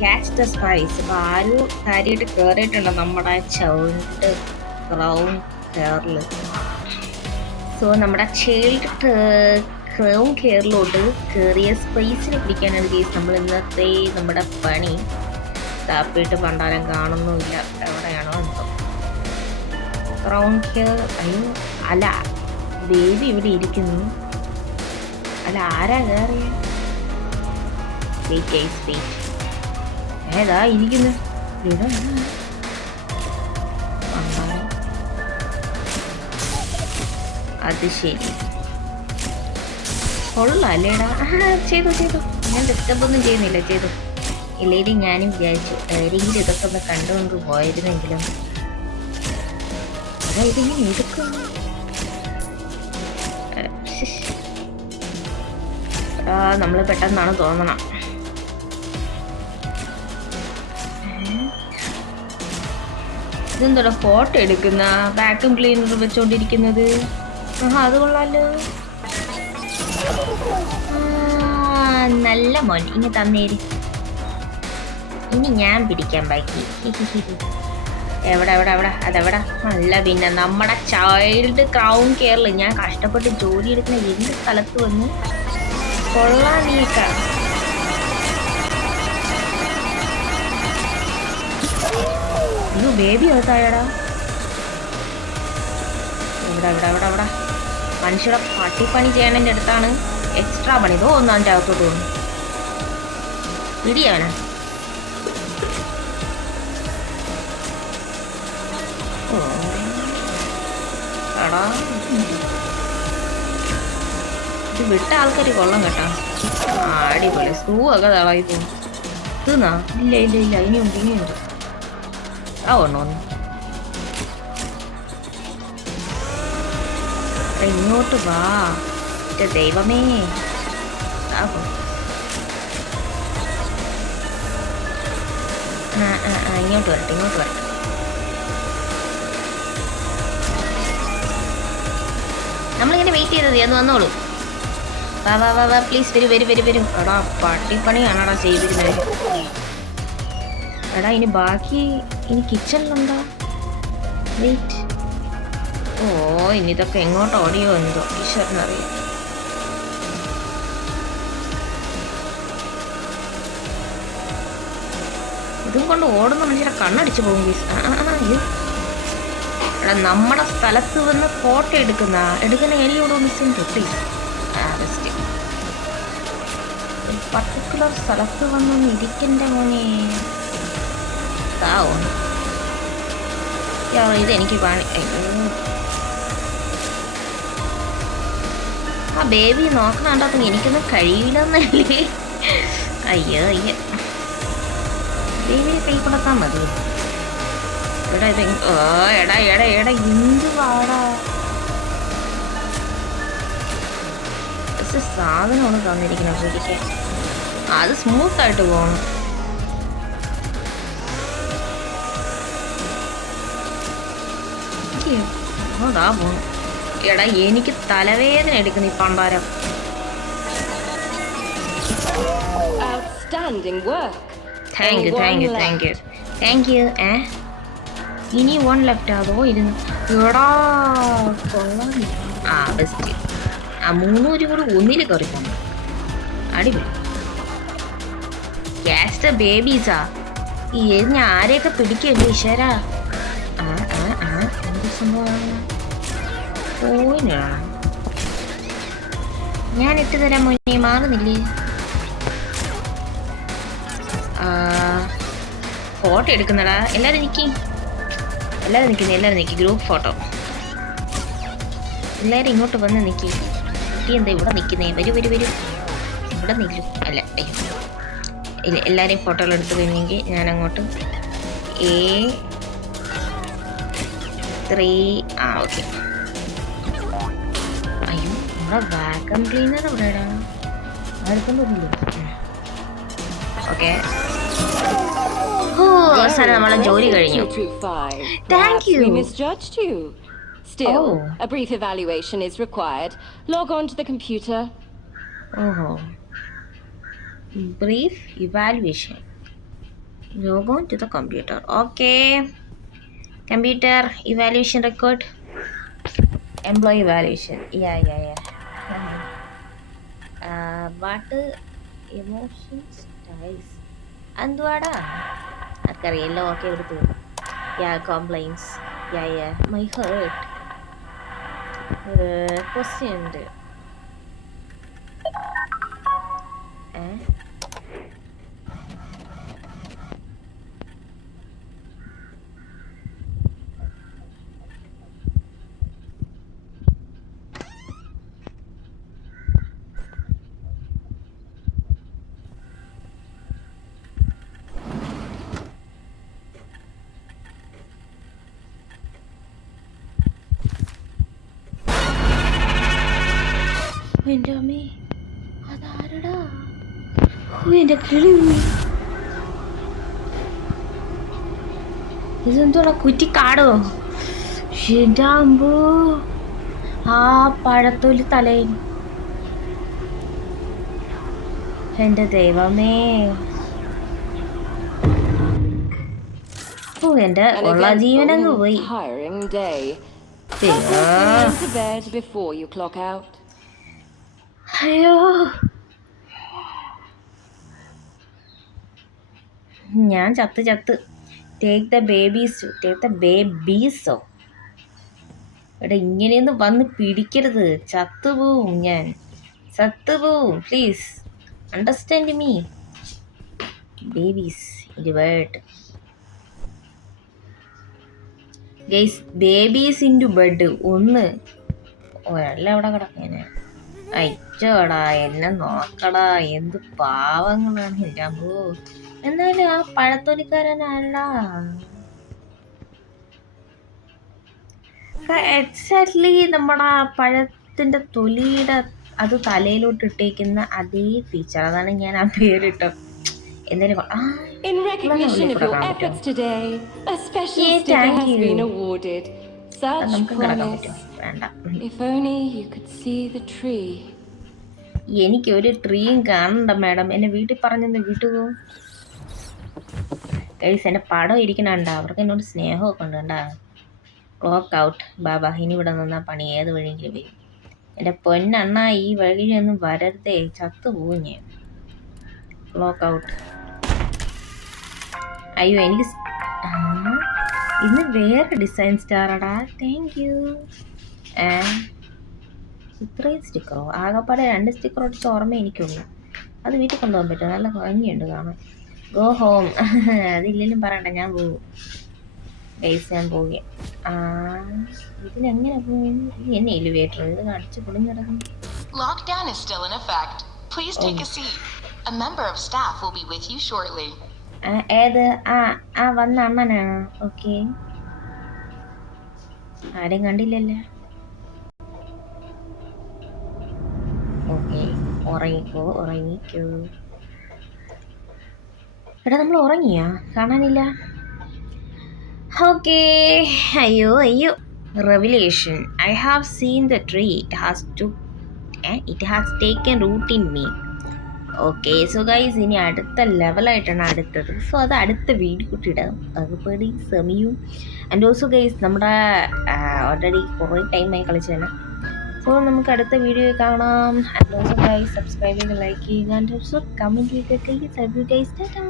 Catch the spice. അപ്പൊ ആരും കാര്യമായിട്ട് കയറിയിട്ടുണ്ട് നമ്മുടെ ചൈൽഡ് ക്രൗൺ കെയറിൽ. സോ നമ്മുടെ ചൈൽഡ് ക്രൗൺ കെയറിലോട്ട് കയറിയ സ്പൈസിനെ പിടിക്കാനാണ് കേസ് നമ്മൾ ഇന്നത്തെ നമ്മുടെ പണി. താപ്പിയിട്ട് പണ്ടാരം കാണുന്നുമില്ല, എവിടെയാണോ എന്തോ. Crown care. അയ്യോ അല്ല, ബേബി ഇവിടെ ഇരിക്കുന്നു. അല്ല, ആരാ കയറിയ? ഏതാ ഇരിക്കുന്നു? അത് ശരി, കൊള്ളാല്ലേടാ. ചെയ്തു ചെയ്തു, ഞാൻ ഡിസ്റ്റർബ് ഒന്നും ചെയ്യുന്നില്ല, ചെയ്തു. ഇല്ലെങ്കിൽ ഞാനും വിചാരിച്ചു ആരെങ്കിലും ഇതൊക്കെ ഒന്ന് കണ്ടുകൊണ്ട് പോയിരുന്നെങ്കിലും. അതാ ഇതിങ്ങനെ എടുക്കും. നമ്മൾ പെട്ടെന്നാണ് തോന്നണം. ഇതെന്തോടാ ഫോട്ടോ എടുക്കുന്ന വാക്യൂം ക്ലീനർ വെച്ചോണ്ടിരിക്കുന്നത്? അത് കൊള്ളാലോ. നല്ല മോൻ, ഇനി തന്നേര്. ഇനി ഞാൻ പിടിക്കാൻ ബാക്കി. എവിടെ എവിടെ എവിടെ അതെവിടെ? അല്ല പിന്നെ നമ്മുടെ ചൈൽഡ് ക്രൗൺ കെയറിൽ ഞാൻ കഷ്ടപ്പെട്ട് ജോലി എടുക്കുന്ന എന്ത് സ്ഥലത്ത് വന്ന് കൊള്ളാൻ നീക്ക. ഇത് ബേബി അകത്തായടാ. എവിടെ എവിടെ എവിടെ എവിടെ? മനുഷ്യരുടെ പട്ടിപ്പണി ചെയ്യണതിൻ്റെ അടുത്താണ് എക്സ്ട്രാ പണി. ഇതോ ഒന്നും അതിൻ്റെ അകത്തോട്ട് തോന്നുന്നു. പിടിയാണ്. എടാ, ഇത് വിട്ട ആൾക്കാർ കൊള്ളം കേട്ടാ. അടിപൊളി. സ്ക്രൂ ഒക്കെ തളായി പോകും. തീർന്നാ? ഇല്ല ഇല്ല ഇല്ല, ഇനിയുണ്ട് ഇനിയുണ്ട്. ആ ഒന്നോ ഇങ്ങോട്ട് വാ. ദൈവമേ, ഇങ്ങോട്ട് വരട്ടെ, ഇങ്ങോട്ട് വരട്ടെ. നമ്മളിങ്ങനെ വെയിറ്റ് ചെയ്തത് എന്ന് വന്നോളൂ. വാ വാ വാ വാ, പ്ലീസ് വരൂ വരൂ വരൂ വരൂ. എടാ, പട്ടിപ്പണിയാണടാ ചെയ്തിരുന്നത്. എടാ, ഇനി ബാക്കി ഇനി കിച്ചണിലുണ്ടോ? വെയിറ്റ്. ഓ, ഇനി ഇതൊക്കെ എങ്ങോട്ട് ഓടിയോ എന്തോ ഈശ്വരനറിയാം. ഇതും കൊണ്ട് ഓടുന്ന മനുഷ്യരെ കണ്ണടിച്ചു പോകും. എടാ, നമ്മുടെ സ്ഥലത്ത് വന്ന് ഫോട്ടോ എടുക്കുന്ന എനിയോട് മിസ്സിങ് പ്ലീസ്. പർട്ടിക്കുലർ സ്ഥലത്ത് വന്നൊന്ന് ഇരിക്കണ്ട മോനെ. ഇതെനിക്ക് ആ ബേബി നോക്കണണ്ടാത്ത എനിക്കൊന്നും കഴിയില്ലെന്നല്ലേ. അയ്യോ അയ്യോ, ബേബിയെ കൈ കൊടുത്താൽ മതി. എടാ ഇത് എടാ എടാ എടാ എന്ത് പാടാ. സാധനമാണ് തന്നിരിക്കുന്നത് പിടിക്കാൻ. അത് സ്മൂത്തായിട്ട് പോകണം. അതാ പോണം. എടാ, എനിക്ക് തലവേദന എടുക്കുന്നു ഈ പണ്ടാരം. Thank you thank you thank you thank you. ഇനി 1 ലെഫ്റ്റ്. അതോ ഇരുന്നു. എടാ കൊള്ളാം. ബെസ്റ്റ്. 300 കൂടി ഒന്നിൽ കയറി പോകണം. അടിപൊളി. ക്യാച്ച് ദ ബേബീസാ. ഈ ഞാൻ ആരെയൊക്കെ പിടിക്കല്ലോ ഈശ്വരാ. എന്ത് സംഭവമാണ്? പോയിനാണ് ഞാൻ ഇട്ട് തരാൻ മുന്നേ മാറുന്നില്ലേ? ഫോട്ടോ എടുക്കുന്നടാ. എല്ലാവരും നിൽക്കി, എല്ലാവരും നിൽക്കി. Group photo. എല്ലാവരും ഇങ്ങോട്ട് വന്ന് നിൽക്കി. കുട്ടി എന്താ ഇവിടെ നിൽക്കുന്നേ? വരൂ വരൂ വരൂ. ഇവിടെ നിൽക്കും. അല്ല, അയ്യോ ഇല്ല. എല്ലാവരെയും ഫോട്ടോകൾ എടുത്ത് കഴിഞ്ഞെങ്കിൽ ഞാൻ അങ്ങോട്ട് A3. ഓക്കെ. അയ്യോ, നമ്മുടെ വാക്യൂം ക്ലീനർ എവിടെയാ? ആർക്കും തോന്നില്ല. ഓക്കെ, നമ്മളെ ജോലി കഴിഞ്ഞു. Thank you. Still, a brief evaluation is required. Log on to the computer. Brief evaluation. Log on to the computer. Okay. Computer evaluation record. Employee evaluation. Yeah. What emotions styles? എന്തുവാടാ ആർക്കറിയല്ലോ. Okay എടുത്തു. Complaints. My hurt. Question ഉണ്ട്. എൻ്റെ അമ്മേ, അതാരടാ? എൻ്റെ കിളി. ഇതെന്തോടാ കുറ്റിക്കാടോ? ഷിഡാമ്പോ, ആ പഴത്തൊലി തലയും. എൻ്റെ ദൈവമേ. ഓ, എൻ്റെ ഉള്ള ജീവനങ്ങ് പോയി. അയ്യോ, ഞാൻ ചത്ത്. ടേക്ക് ദ ബേബീസോ. എടാ, ഇങ്ങനെയൊന്നും വന്ന് പിടിക്കരുത്. ചത്തുപോവും ഞാൻ. Please understand me. Babies in bed. Guys, babies in bed. ഒന്ന് ഒരല്ല അവിടെ കിടക്കേനെ. അയച്ചോടാ, എന്നെ നോക്കടാ. എന്ത് പാവങ്ങളാണ് എൻ്റെ അമ്മോ. എന്നാലും ആ പഴത്തൊലിക്കാരനാടാ. എക്സാക്ട്ലി നമ്മുടെ പഴത്തിന്റെ തൊലിയുടെ അത് തലയിലോട്ട് ഇട്ടേക്കുന്ന അതേ ഫീച്ചർ. അതാണ് ഞാൻ ആ പേരിട്ടോ. എന്തായാലും In recognition of your efforts today, a special sticker has been awarded. Such promise. If only you could see the tree. എനിക്ക് ഒരു ട്രീയും കാണണ്ട മാഡം. എന്നെ വീട്ടിൽ പറഞ്ഞെന്ന് വീട്ടുപോകും. ഗൈസ്, എൻ്റെ പടം ഇരിക്കണണ്ട. അവർക്ക് എന്നോട് സ്നേഹമൊക്കെ ഉണ്ട് കണ്ടാ. Clock out. ബാബാ, ഇനി ഇവിടെ നിന്നാ പണി ഏത് വഴിയെങ്കിലും വരും. എൻ്റെ പൊന്നണ്ണ, ഈ വഴിയൊന്നും വരരുതേ. ചത്തുപോകും ഞാൻ. Clock out. അയ്യോ, എനിക്ക് ഇന്ന് വേറെ ഡിസൈൻ സ്റ്റാറാടാ. Thank you. ഇത്രയും സ്റ്റിക്കറോ? ആകെപ്പാടെ 2 സ്റ്റിക്കർ ഒട്ടിച്ച ഓർമ്മ എനിക്കുള്ളൂ. അത് വീട്ടിൽ കൊണ്ടുപോകാൻ പറ്റും. നല്ല ഭംഗിയുണ്ട് കാണാൻ. Go home. അതില്ലെങ്കിലും പറയണ്ട, ഞാൻ പോകും. ഗൈസ്, ഞാൻ പോവുകയാണ്. ഇതിനെങ്ങനെ പോകും? എന്നെ എലിവേറ്റർ ഇത് അടിച്ച് പൊളിഞ്ഞിടക്കും. Lockdown is still in effect. Please take a seat. A member of staff will be with you shortly. ഏത്? വന്ന അണ്ണനാണോ? ഓക്കെ. ആരെയും കണ്ടില്ലല്ലേ? ഓക്കെ, ഉറങ്ങിക്കോ. എടാ, നമ്മൾ ഉറങ്ങിയാ? കാണാനില്ല. ഓക്കെ. അയ്യോ. Revelation. I have seen the tree. It has taken root in me. Okay, so guys, ഇനി അടുത്ത ലെവലായിട്ടാണ് അടുത്തത്. സോ അത് അടുത്ത വീഡിയോ കൂട്ടിയിടാം. അതുപടി സമയവും. ആൻഡ് ഓൾസോ ഗൈസ്, നമ്മുടെ ഓൾറെഡി കുറേ ടൈമായി കളിച്ചു തന്നെ. സോ നമുക്ക് അടുത്ത വീഡിയോ കാണാം. ആൻഡ് ഓൾസോ ഗൈസ്, സബ്സ്ക്രൈബ് ചെയ്യുക, ലൈക്ക് ചെയ്യുക, ആൻഡ് ഓൾസോ കമൻറ്റ് ചെയ്യുക. ഗൈസ്, ടാറ്റാ.